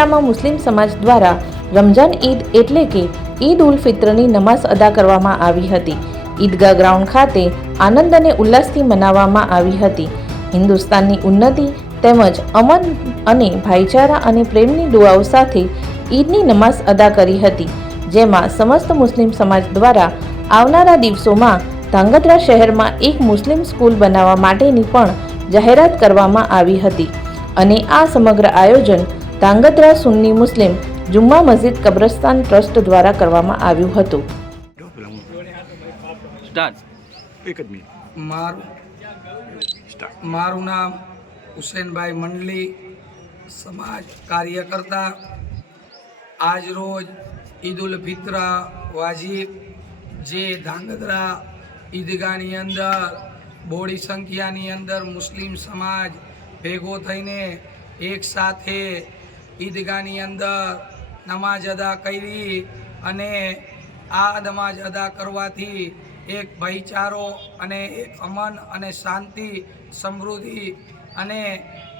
જામા મુસ્લિમ સમાજ દ્વારા રમઝાન ઈદ એટલે કે ઈદ ઉલ ફિત્રની નમાઝ અદા કરવામાં આવી હતી. ઈદગાહ ગ્રાઉન્ડ ખાતે આનંદ અને ઉલ્લાસથી મનાવવામાં આવી હતી. હિન્દુસ્તાનની ઉન્નતિ તેમજ અમન અને ભાઈચારા અને પ્રેમની દુઆઓ સાથે ઈદની નમાઝ અદા કરી હતી, જેમાં સમસ્ત મુસ્લિમ સમાજ દ્વારા આવનારા દિવસોમાં ધાંગધ્રા શહેરમાં એક મુસ્લિમ સ્કૂલ બનાવવા માટેની પણ જાહેરાત કરવામાં આવી હતી અને આ સમગ્ર આયોજન ધાંગધ્રા સુન્ની મુસ્લિમ જુમ્મા મસ્જિદ કબ્રસ્તાન ટ્રસ્ટ દ્વારા કરવામાં આવ્યું હતું. મારું નામ હુસેનભાઈ મંડલી, સમાજ કાર્યકર્તા. આજ રોજ ઈદ ઉલ ફિત્ર વાજીબ જે ધાંગધ્રા ઈદગાહની અંદર બોડી સંખ્યાની અંદર મુસ્લિમ સમાજ ભેગો થઈને એક સાથે ઈદગાહની અંદર નમાઝ અદા કરી અને આ નમાઝ અદા કરવાથી એક ભાઈચારો અને એક અમન અને શાંતિ સમૃદ્ધિ અને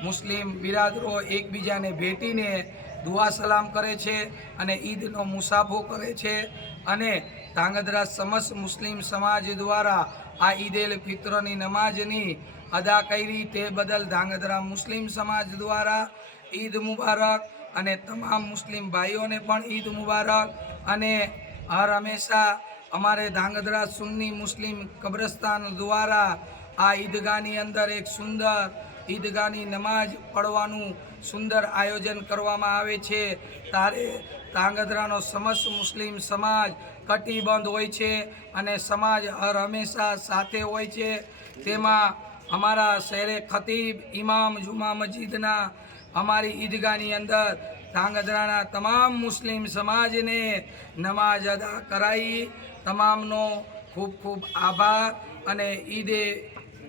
મુસ્લિમ બિરાદરો એકબીજાને ભેટીને દુઆ સલામ કરે છે અને ઈદનો મુસાફો કરે છે અને ધાંગધ્રા સમસ્ત મુસ્લિમ સમાજ દ્વારા આ ઈદ ઉલ ફિત્રની નમાઝની અદા કરી તે બદલ ધાંગધ્રા મુસ્લિમ સમાજ દ્વારા ઈદ મુબારક અને તમામ મુસ્લિમ ભાઈઓને પણ ઈદ મુબારક. અને હર હંમેશા અમારે ધાંગધ્રા સુન્ની મુસ્લિમ કબ્રસ્તાન દ્વારા આ ઈદગાહની અંદર એક સુંદર ઈદગાહની નમાઝ પડવાનું સુંદર આયોજન કરવામાં આવે છે. ત્યારે ધાંગધ્રાનો સમસ્ત મુસ્લિમ સમાજ કટિબંધ હોય છે અને સમાજ હર હંમેશા સાથે હોય છે. તેમાં અમારા શહેરે ખતીબ ઇમામ જુમા મસ્જિદના અમારી ઈદગાહની અંદર ધાંગધ્રાના તમામ મુસ્લિમ સમાજને નમાઝ અદા કરાવી. તમામનો ખૂબ ખૂબ આભાર અને ઈદે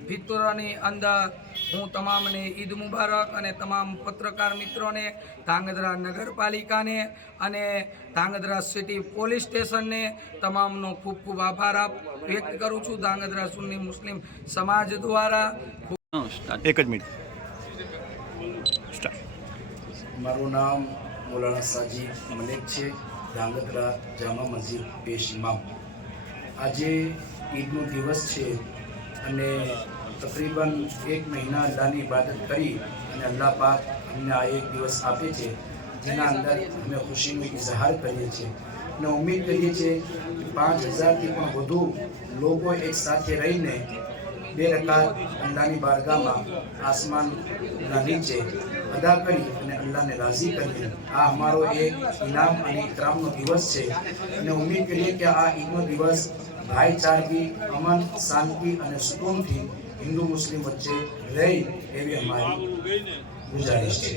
ફિત્રની અંદર હું તમામને ઈદ મુબારક અને તમામ પત્રકાર મિત્રોને, ધાંગધ્રા નગરપાલિકાને અને ધાંગધ્રા સિટી પોલીસ સ્ટેશનને તમામનો ખૂબ ખૂબ આભાર વ્યક્ત કરું છું. ધાંગધ્રા સુન્ની મુસ્લિમ સમાજ દ્વારા મારું નામ મૌલાના સાજી મલિક છે, ધાંગધ્રા જામા મસ્જિદ પેશ ઇમામ. આજે ઈદનો દિવસ છે અને તકરીબન 1 મહિના અલ્લાહની ઇબાદત કરી અને અલ્લાહ પાક અમને આ એક દિવસ આપે છે, જેના અંદર અમે ખુશીનો ઇઝહાર કરીએ છીએ અને ઉમ્મીદ કરીએ છીએ કે 5000થી પણ વધુ લોકો એક સાથે રહીને 2 રકાત અલ્લાહની બારગાહમાં આસમાનના નીચે અદા કરી અને અલ્લાહને રાજી કરીએ. આ અમારો એક ઇનામ અને ઇકરામનો દિવસ છે અને ઉમ્મીદ કરીએ કે આ ઈદનો દિવસ ભાઈચારગી, અમન, શાંતિ અને સુકૂનથી હિન્દુ મુસ્લિમ વચ્ચે રહે એવી અમારી ગુજારિશ છે.